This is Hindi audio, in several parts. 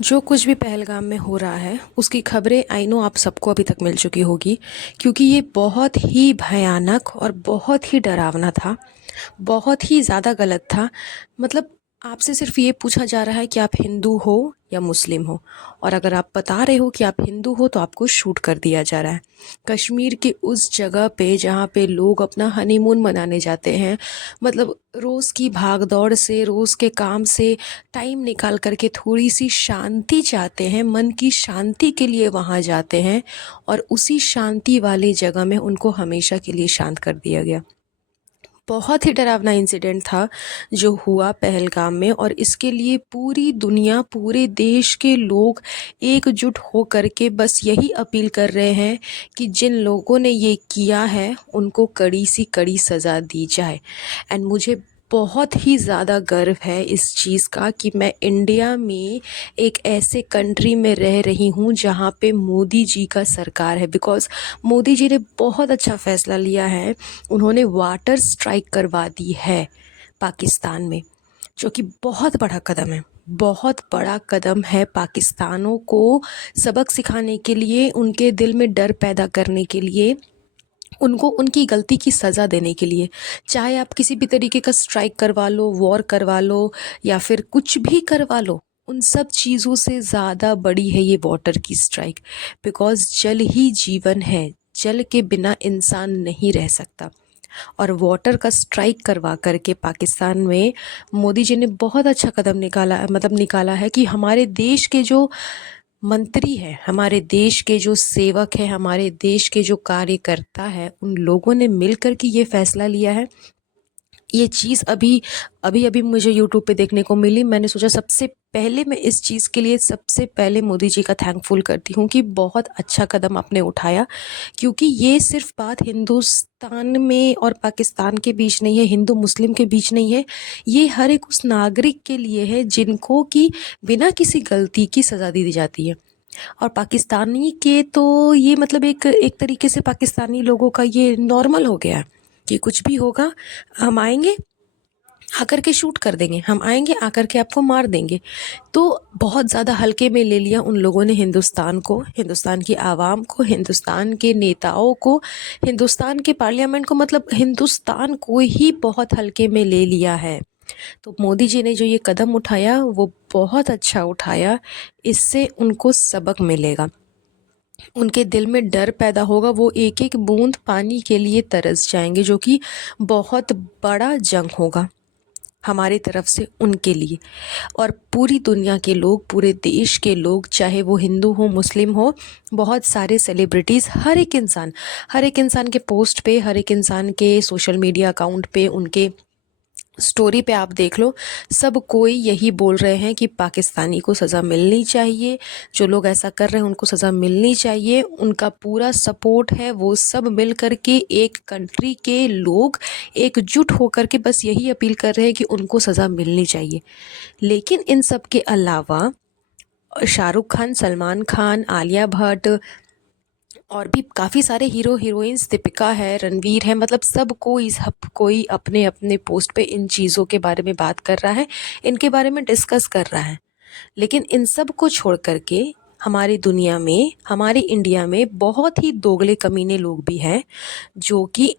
जो कुछ भी पहलगाम में हो रहा है उसकी खबरें आई नो आप सबको अभी तक मिल चुकी होगी, क्योंकि ये बहुत ही भयानक और बहुत ही डरावना था। बहुत ही ज़्यादा गलत था। मतलब आपसे सिर्फ ये पूछा जा रहा है कि आप हिंदू हो या मुस्लिम हो, और अगर आप बता रहे हो कि आप हिंदू हो तो आपको शूट कर दिया जा रहा है। कश्मीर के उस जगह पे जहाँ पे लोग अपना हनीमून मनाने जाते हैं, मतलब रोज़ की भाग दौड़ से, रोज़ के काम से टाइम निकाल कर के थोड़ी सी शांति चाहते हैं, मन की शांति के लिए वहाँ जाते हैं, और उसी शांति वाली जगह में उनको हमेशा के लिए शांत कर दिया गया। बहुत ही डरावना इंसिडेंट था जो हुआ पहलगाम में, और इसके लिए पूरी दुनिया, पूरे देश के लोग एकजुट हो कर के बस यही अपील कर रहे हैं कि जिन लोगों ने ये किया है उनको कड़ी सी कड़ी सज़ा दी जाए। एंड मुझे बहुत ही ज़्यादा गर्व है इस चीज़ का कि मैं इंडिया में एक ऐसे कंट्री में रह रही हूँ जहाँ पे मोदी जी का सरकार है। बिकॉज़ मोदी जी ने बहुत अच्छा फ़ैसला लिया है। उन्होंने वाटर स्ट्राइक करवा दी है पाकिस्तान में, जो कि बहुत बड़ा कदम है। बहुत बड़ा कदम है पाकिस्तानों को सबक सिखाने के लिए, उनके दिल में डर पैदा करने के लिए, उनको उनकी गलती की सज़ा देने के लिए। चाहे आप किसी भी तरीके का स्ट्राइक करवा लो, वॉर करवा लो, या फिर कुछ भी करवा लो, उन सब चीज़ों से ज़्यादा बड़ी है ये वाटर की स्ट्राइक। बिकॉज़ जल ही जीवन है, जल के बिना इंसान नहीं रह सकता। और वाटर का स्ट्राइक करवा करके पाकिस्तान में मोदी जी ने बहुत अच्छा कदम निकाला है कि हमारे देश के जो मंत्री हैं, हमारे देश के जो सेवक हैं, हमारे देश के जो कार्यकर्ता हैं, उन लोगों ने मिल कर के ये फैसला लिया है। ये चीज़ अभी अभी अभी मुझे यूट्यूब पे देखने को मिली। मैंने सोचा सबसे पहले मैं इस चीज़ के लिए सबसे पहले मोदी जी का थैंकफुल करती हूँ कि बहुत अच्छा कदम आपने उठाया। क्योंकि ये सिर्फ बात हिंदुस्तान में और पाकिस्तान के बीच नहीं है, हिंदू मुस्लिम के बीच नहीं है। ये हर एक उस नागरिक के लिए है जिनको कि बिना किसी गलती की सज़ा दी जाती है। और पाकिस्तानी के तो ये मतलब एक एक तरीके से पाकिस्तानी लोगों का ये नॉर्मल हो गया है कि कुछ भी होगा, हम आएंगे, आकर के शूट कर देंगे, हम आएंगे आकर के आपको मार देंगे। तो बहुत ज़्यादा हल्के में ले लिया उन लोगों ने हिंदुस्तान को, हिंदुस्तान की आवाम को, हिंदुस्तान के नेताओं को, हिंदुस्तान के पार्लियामेंट को, मतलब हिंदुस्तान को ही बहुत हल्के में ले लिया है। तो मोदी जी ने जो ये कदम उठाया वो बहुत अच्छा उठाया। इससे उनको सबक मिलेगा, उनके दिल में डर पैदा होगा, वो एक एक बूंद पानी के लिए तरस जाएंगे, जो कि बहुत बड़ा जंग होगा हमारी तरफ से उनके लिए। और पूरी दुनिया के लोग, पूरे देश के लोग, चाहे वो हिंदू हो, मुस्लिम हो, बहुत सारे सेलिब्रिटीज़, हर एक इंसान के पोस्ट पे, हर एक इंसान के सोशल मीडिया अकाउंट पे, उनके स्टोरी पे आप देख लो, सब कोई यही बोल रहे हैं कि पाकिस्तानी को सज़ा मिलनी चाहिए। जो लोग ऐसा कर रहे हैं उनको सज़ा मिलनी चाहिए, उनका पूरा सपोर्ट है। वो सब मिल कर के, एक कंट्री के लोग एकजुट होकर के बस यही अपील कर रहे हैं कि उनको सज़ा मिलनी चाहिए। लेकिन इन सब के अलावा शाहरुख खान, सलमान खान, आलिया भट्ट और भी काफ़ी सारे हीरो हीरोइंस, दीपिका है, रणवीर है, मतलब सब कोई अपने अपने पोस्ट पे इन चीज़ों के बारे में बात कर रहा है, इनके बारे में डिस्कस कर रहा है। लेकिन इन सब को छोड़ कर के हमारी दुनिया में, हमारे इंडिया में बहुत ही दोगले कमीने लोग भी हैं, जो कि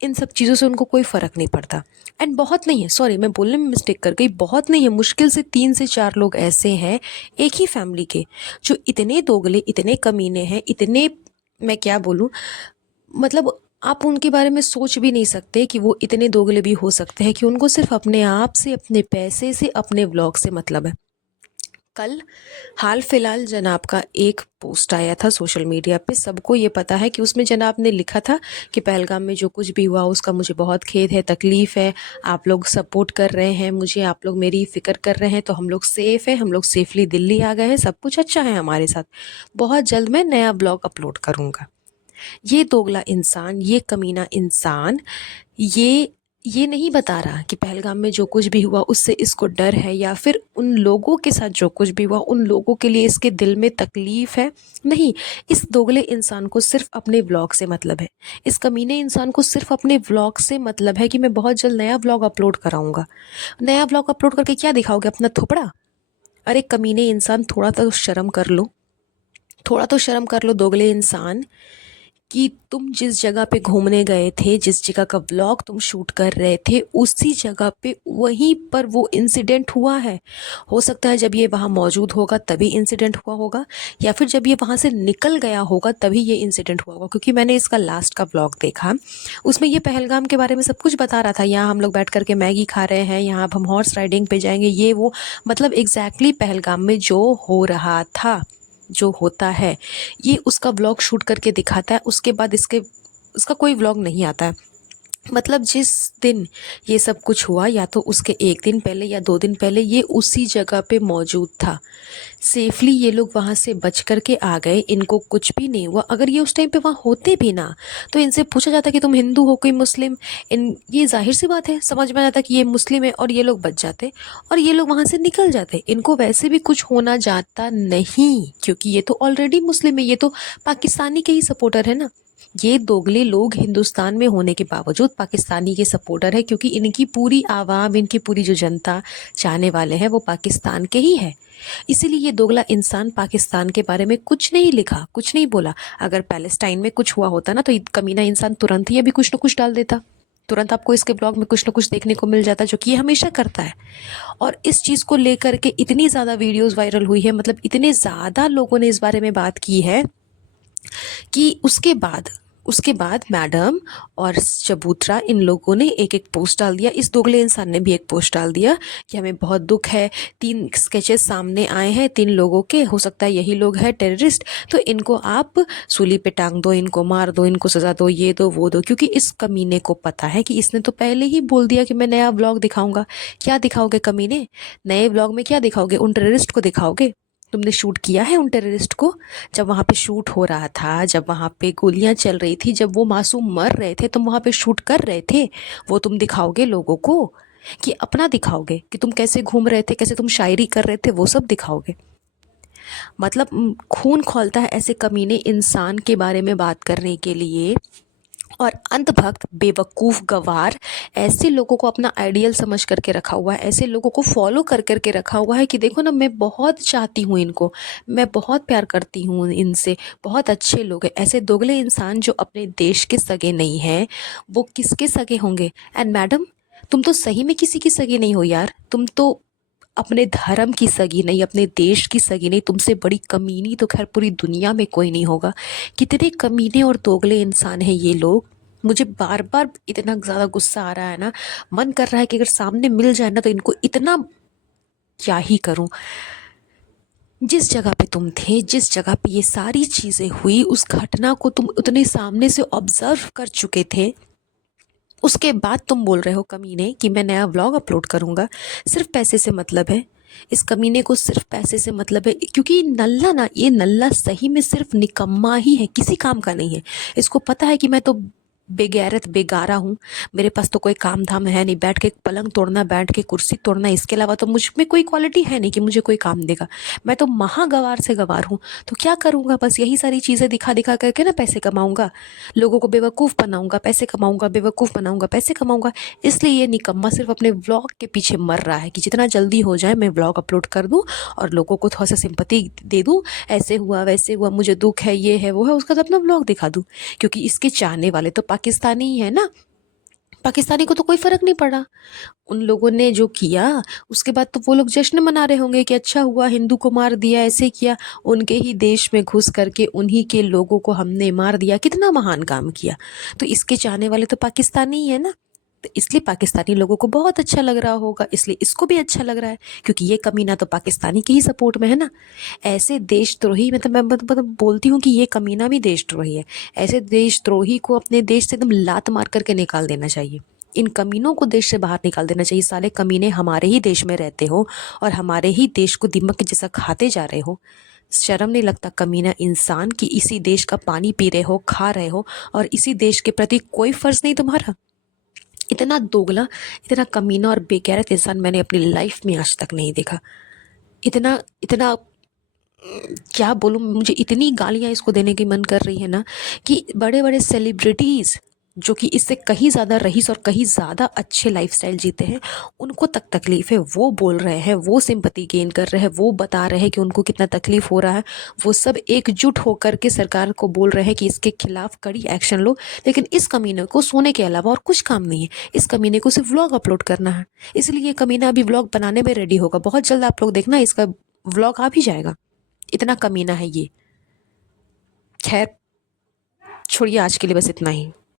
इन सब चीज़ों से उनको कोई फ़र्क नहीं पड़ता। एंड बहुत नहीं है, सॉरी मैं बोलने में मिस्टेक कर गई, बहुत नहीं है, मुश्किल से 3 से 4 लोग ऐसे हैं एक ही फैमिली के, जो इतने दोगले, इतने कमीने हैं, इतने, मैं क्या बोलूँ, मतलब आप उनके बारे में सोच भी नहीं सकते कि वो इतने दोगले भी हो सकते हैं कि उनको सिर्फ अपने आप से, अपने पैसे से, अपने व्लॉग से मतलब है। कल हाल फिलहाल जनाब का एक पोस्ट आया था सोशल मीडिया पे, सबको ये पता है कि उसमें जनाब ने लिखा था कि पहलगाम में जो कुछ भी हुआ उसका मुझे बहुत खेद है, तकलीफ़ है। आप लोग सपोर्ट कर रहे हैं मुझे, आप लोग मेरी फ़िक्र कर रहे हैं, तो हम लोग सेफ़ हैं, हम लोग सेफ़ली दिल्ली आ गए हैं, सब कुछ अच्छा है हमारे साथ। बहुत जल्द मैं नया ब्लॉग अपलोड करूँगा। ये दोगला इंसान, ये कमीना इंसान, ये नहीं बता रहा कि पहलगाम में जो कुछ भी हुआ उससे इसको डर है, या फिर उन लोगों के साथ जो कुछ भी हुआ उन लोगों के लिए इसके दिल में तकलीफ़ है। नहीं, इस दोगले इंसान को सिर्फ अपने व्लॉग से मतलब है। इस कमीने इंसान को सिर्फ अपने व्लॉग से मतलब है कि मैं बहुत जल्द नया व्लॉग अपलोड कराऊंगा। नया व्लॉग अपलोड करके क्या दिखाओगे? अपना थोपड़ा? अरे कमीने इंसान, थोड़ा तो शर्म कर लो, थोड़ा तो शर्म कर लो दोगले इंसान, कि तुम जिस जगह पे घूमने गए थे, जिस जगह का व्लॉग तुम शूट कर रहे थे, उसी जगह पे वहीं पर वो इंसिडेंट हुआ है। हो सकता है जब ये वहाँ मौजूद होगा तभी इंसिडेंट हुआ होगा, या फिर जब ये वहाँ से निकल गया होगा तभी ये इंसिडेंट हुआ होगा, क्योंकि मैंने इसका लास्ट का व्लॉग देखा। उसमें ये पहलगाम के बारे में सब कुछ बता रहा था, यहाँ हम लोग बैठ करके मैगी खा रहे हैं, यहाँ अब हम हॉर्स राइडिंग पे जाएंगे, ये वो, मतलब एग्जैक्टली पहलगाम में जो हो रहा था, जो होता है, ये उसका व्लॉग शूट करके दिखाता है। उसके बाद इसके उसका कोई व्लॉग नहीं आता है। मतलब जिस दिन ये सब कुछ हुआ, या तो उसके एक दिन पहले या 2 दिन पहले ये उसी जगह पे मौजूद था। सेफली ये लोग वहाँ से बच करके आ गए, इनको कुछ भी नहीं हुआ। अगर ये उस टाइम पे वहाँ होते भी ना, तो इनसे पूछा जाता कि तुम हिंदू हो कोई मुस्लिम, इन ये जाहिर सी बात है समझ में आ जाता कि ये मुस्लिम है, और ये लोग बच जाते और ये लोग वहाँ से निकल जाते। इनको वैसे भी कुछ होना जाता नहीं, क्योंकि ये तो ऑलरेडी मुस्लिम है, ये तो पाकिस्तानी के ही सपोर्टर है ना। ये दोगले लोग हिंदुस्तान में होने के बावजूद पाकिस्तानी के सपोर्टर है, क्योंकि इनकी पूरी आवाम, इनकी पूरी जो जनता चाहने वाले हैं वो पाकिस्तान के ही है। इसीलिए ये दोगला इंसान पाकिस्तान के बारे में कुछ नहीं लिखा, कुछ नहीं बोला। अगर पैलेस्टाइन में कुछ हुआ होता ना, तो कमीना इंसान तुरंत ही अभी कुछ ना कुछ डाल देता, तुरंत आपको इसके ब्लॉग में कुछ ना कुछ देखने को मिल जाता, जो कि ये हमेशा करता है। और इस चीज़ को लेकर के इतनी ज़्यादा वीडियोस वायरल हुई है, मतलब इतने ज़्यादा लोगों ने इस बारे में बात की है, कि उसके बाद मैडम और चबूतरा, इन लोगों ने एक एक पोस्ट डाल दिया। इस दोगले इंसान ने भी एक पोस्ट डाल दिया कि हमें बहुत दुख है, 3 स्केचेस सामने आए हैं 3 लोगों के, हो सकता है यही लोग हैं टेररिस्ट, तो इनको आप सूली पे टांग दो, इनको मार दो, इनको सजा दो, ये दो वो दो। क्योंकि इस कमीने को पता है कि इसने तो पहले ही बोल दिया कि मैं नया व्लॉग दिखाऊंगा। क्या दिखाओगे कमीने? नए व्लॉग में क्या दिखाओगे? उन टेररिस्ट को दिखाओगे? तुमने शूट किया है उन टेररिस्ट को? जब वहाँ पे शूट हो रहा था, जब वहाँ पे गोलियां चल रही थी, जब वो मासूम मर रहे थे, तुम वहाँ पे शूट कर रहे थे, वो तुम दिखाओगे लोगों को? कि अपना दिखाओगे कि तुम कैसे घूम रहे थे, कैसे तुम शायरी कर रहे थे, वो सब दिखाओगे? मतलब खून खौलता है ऐसे कमीने इंसान के बारे में बात करने के लिए। और अंधभक्त, बेवकूफ़, गवार, ऐसे लोगों को अपना आइडियल समझ करके रखा हुआ है, ऐसे लोगों को फॉलो कर करके रखा हुआ है कि देखो ना, मैं बहुत चाहती हूँ इनको, मैं बहुत प्यार करती हूँ इनसे, बहुत अच्छे लोग हैं। ऐसे दोगले इंसान जो अपने देश के सगे नहीं हैं, वो किसके सगे होंगे? एंड मैडम, तुम तो सही में किसी की सगी नहीं हो यार, तुम तो अपने धर्म की सगी नहीं, अपने देश की सगी नहीं। तुमसे बड़ी कमीनी तो खैर पूरी दुनिया में कोई नहीं होगा। कितने कमीने और दोगले इंसान हैं ये लोग। मुझे बार बार इतना ज़्यादा गुस्सा आ रहा है ना, मन कर रहा है कि अगर सामने मिल जाए ना, तो इनको इतना क्या ही करूं। जिस जगह पे तुम थे, जिस जगह पे ये सारी चीज़ें हुई, उस घटना को तुम उतने सामने से ऑब्जर्व कर चुके थे, उसके बाद तुम बोल रहे हो कमीने कि मैं नया व्लॉग अपलोड करूँगा। सिर्फ पैसे से मतलब है इस कमीने को, सिर्फ पैसे से मतलब है। क्योंकि नल्ला ना, ये नल्ला सही में सिर्फ निकम्मा ही है, किसी काम का नहीं है। इसको पता है कि मैं तो बेगैरत बेगारा हूँ, मेरे पास तो कोई काम धाम है नहीं, बैठ के पलंग तोड़ना, बैठ के कुर्सी तोड़ना, इसके अलावा तो मुझ में कोई क्वालिटी है नहीं कि मुझे कोई काम देगा। मैं तो महागवार से गवार हूँ, तो क्या करूँगा? बस यही सारी चीज़ें दिखा दिखा करके ना पैसे कमाऊँगा, लोगों को बेवकूफ़ बनाऊँगा, पैसे कमाऊँगा, बेवकूफ़ बनाऊँगा, पैसे कमाऊँगा। इसलिए ये निकम्मा सिर्फ अपने व्लॉग के पीछे मर रहा है कि जितना जल्दी हो जाए मैं व्लॉग अपलोड कर दूँ और लोगों को थोड़ा सा सिंपैथी दे दूँ, ऐसे हुआ वैसे हुआ, मुझे दुख है, ये है वो है, उसका तो अपना व्लॉग दिखा दूँ। क्योंकि इसके चाहने वाले तो पाकिस्तानी ही है ना, पाकिस्तानी को तो कोई फर्क नहीं पड़ा। उन लोगों ने जो किया, उसके बाद तो वो लोग जश्न मना रहे होंगे कि अच्छा हुआ, हिंदू को मार दिया, ऐसे किया, उनके ही देश में घुस करके उन्हीं के लोगों को हमने मार दिया, कितना महान काम किया। तो इसके चाहने वाले तो पाकिस्तानी ही है ना, तो इसलिए पाकिस्तानी लोगों को बहुत अच्छा लग रहा होगा, इसलिए इसको भी अच्छा लग रहा है, क्योंकि ये कमीना तो पाकिस्तानी के ही सपोर्ट में है ना। ऐसे देशद्रोही, मतलब मैं मतलब बोलती हूँ कि ये कमीना भी देशद्रोही है। ऐसे देशद्रोही को अपने देश से एकदम लात मार करके निकाल देना चाहिए। इन कमीनों को देश से बाहर निकाल देना चाहिए। साले कमीने हमारे ही देश में रहते हो और हमारे ही देश को दीमक के जैसा खाते जा रहे हो। शर्म नहीं लगता कमीना इंसान कि इसी देश का पानी पी रहे हो, खा रहे हो, और इसी देश के प्रति कोई फर्ज नहीं तुम्हारा? इतना दोगला, इतना कमीना और बेगैरत इंसान मैंने अपनी लाइफ में आज तक नहीं देखा। इतना इतना क्या बोलूँ, मुझे इतनी गालियाँ इसको देने की मन कर रही है ना, कि बड़े बड़े सेलिब्रिटीज़ जो कि इससे कहीं ज़्यादा रईस और कहीं ज़्यादा अच्छे लाइफस्टाइल जीते हैं, उनको तक तकलीफ है, वो बोल रहे हैं, वो सिंपैथी गेन कर रहे हैं, वो बता रहे हैं कि उनको कितना तकलीफ हो रहा है। वो सब एकजुट होकर के सरकार को बोल रहे हैं कि इसके खिलाफ कड़ी एक्शन लो। लेकिन इस कमीने को सोने के अलावा और कुछ काम नहीं है। इस कमीने को सिर्फ व्लॉग अपलोड करना है, इसलिए ये कमीना अभी व्लॉग बनाने में रेडी होगा। बहुत जल्द आप लोग देखना, इसका व्लॉग आ भी जाएगा। इतना कमीना है ये। खैर, छोड़िए, आज के लिए बस इतना ही।